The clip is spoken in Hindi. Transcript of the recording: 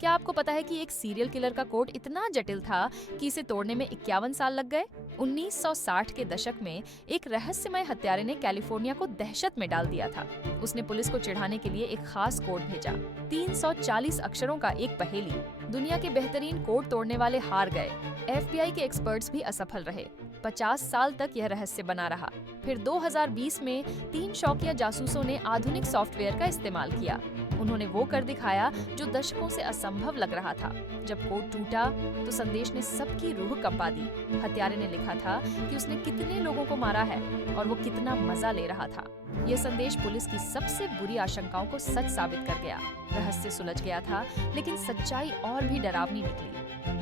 क्या आपको पता है कि एक सीरियल किलर का कोड इतना जटिल था कि इसे तोड़ने में 51 साल लग गए? 1960 के दशक में एक रहस्यमय हत्यारे ने कैलिफोर्निया को दहशत में डाल दिया था। उसने पुलिस को चिढ़ाने के लिए एक खास कोड भेजा, 340 अक्षरों का एक पहेली। दुनिया के बेहतरीन कोड तोड़ने वाले हार गए। FBI के एक्सपर्ट्स भी असफल रहे। 50 साल तक यह रहस्य बना रहा। फिर 2020 में 3 शौकिया जासूसों ने आधुनिक सॉफ्टवेयर का इस्तेमाल किया। उन्होंने वो कर दिखाया जो दशकों से असंभव लग रहा था। जब कोड टूटा तो संदेश ने सबकी रूह कंपा दी। हत्यारे ने लिखा था कि उसने कितने लोगों को मारा है और वो कितना मजा ले रहा था। ये संदेश पुलिस की सबसे बुरी आशंकाओं को सच साबित कर गया। रहस्य सुलझ गया था, लेकिन सच्चाई और भी डरावनी निकली।